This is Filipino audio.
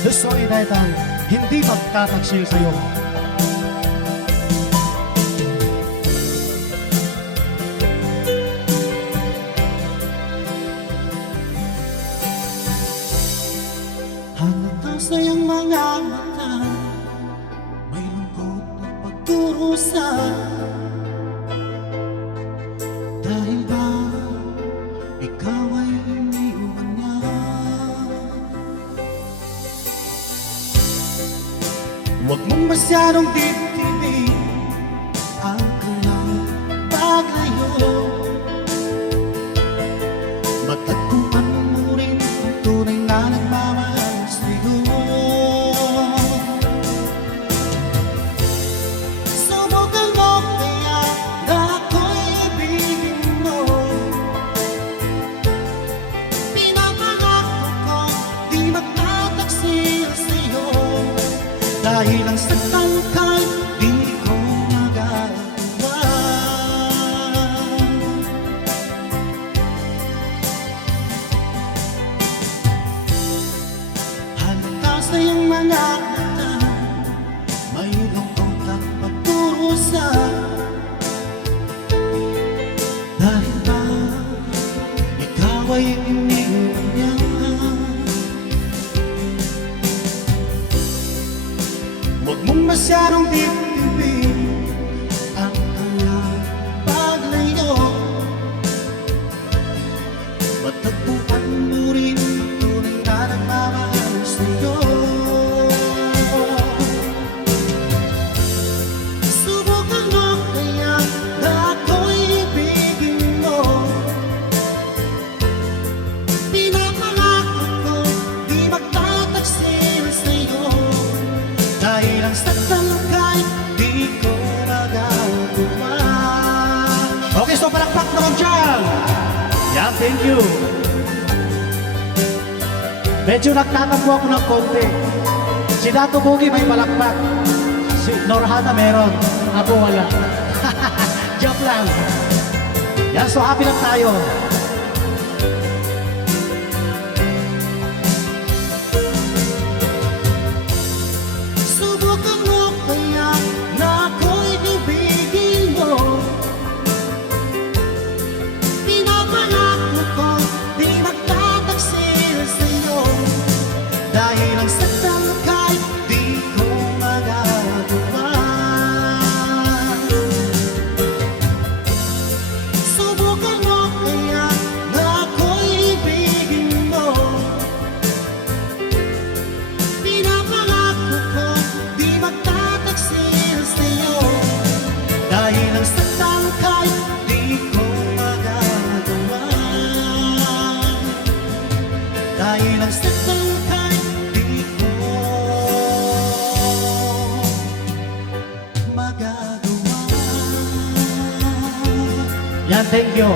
Gusto inetang hindi magtataksil sa'yo. Halata sa'yong mga mata, may lungkot at pagdurusa. Dahil ba ikaw ay iniwan niya? Huwag mong masyadong dibdibin ang kanyang paglayo. Matagpuan mo rin ang tunay na nagmamahal sa'yo. Subukan mo kaya na ako'y ibigin mo. Pinapangako ko di magtataksil sa'yo. Dahil ang saktan ka'y di ko magagawa. Halata sa'yong mga mata, may lungkot at pagdurusa. Dahil ba ikaw ay iniwan niya? Huwag mong masyadong dibdibin ang kanyang paglayo. Matagpuan mo rin ang tunay na nagmamahal sa'yo. Subukan mo kaya na ako'y ibigin mo. Pinapangako ko di magtataksil sa'yo. Dahil ang saktan ka'y di ko magagawa. Okay, so palakpak naman dyan. Yan, thank you. Medyo nagtatampo ako ng konti. Si Dato Boogie may palakpak. Si Norhana meron. Ako wala. Joke lang. Yan, so happy lang tayo. Subukan mo kaya na ako'y ibigin mo. Pinapangako ko di magtataksil sa'yo. Dahil ang saktan ka'y di ko magagawa. Subukan mo kaya na ako'y ibigin mo. Pinapangako ko di magtataksil sa'yo. Dahil ang saktan ka'y di ko magagawa. Dahil ang saktan ka'y di ko magagawa. Yan, thank you.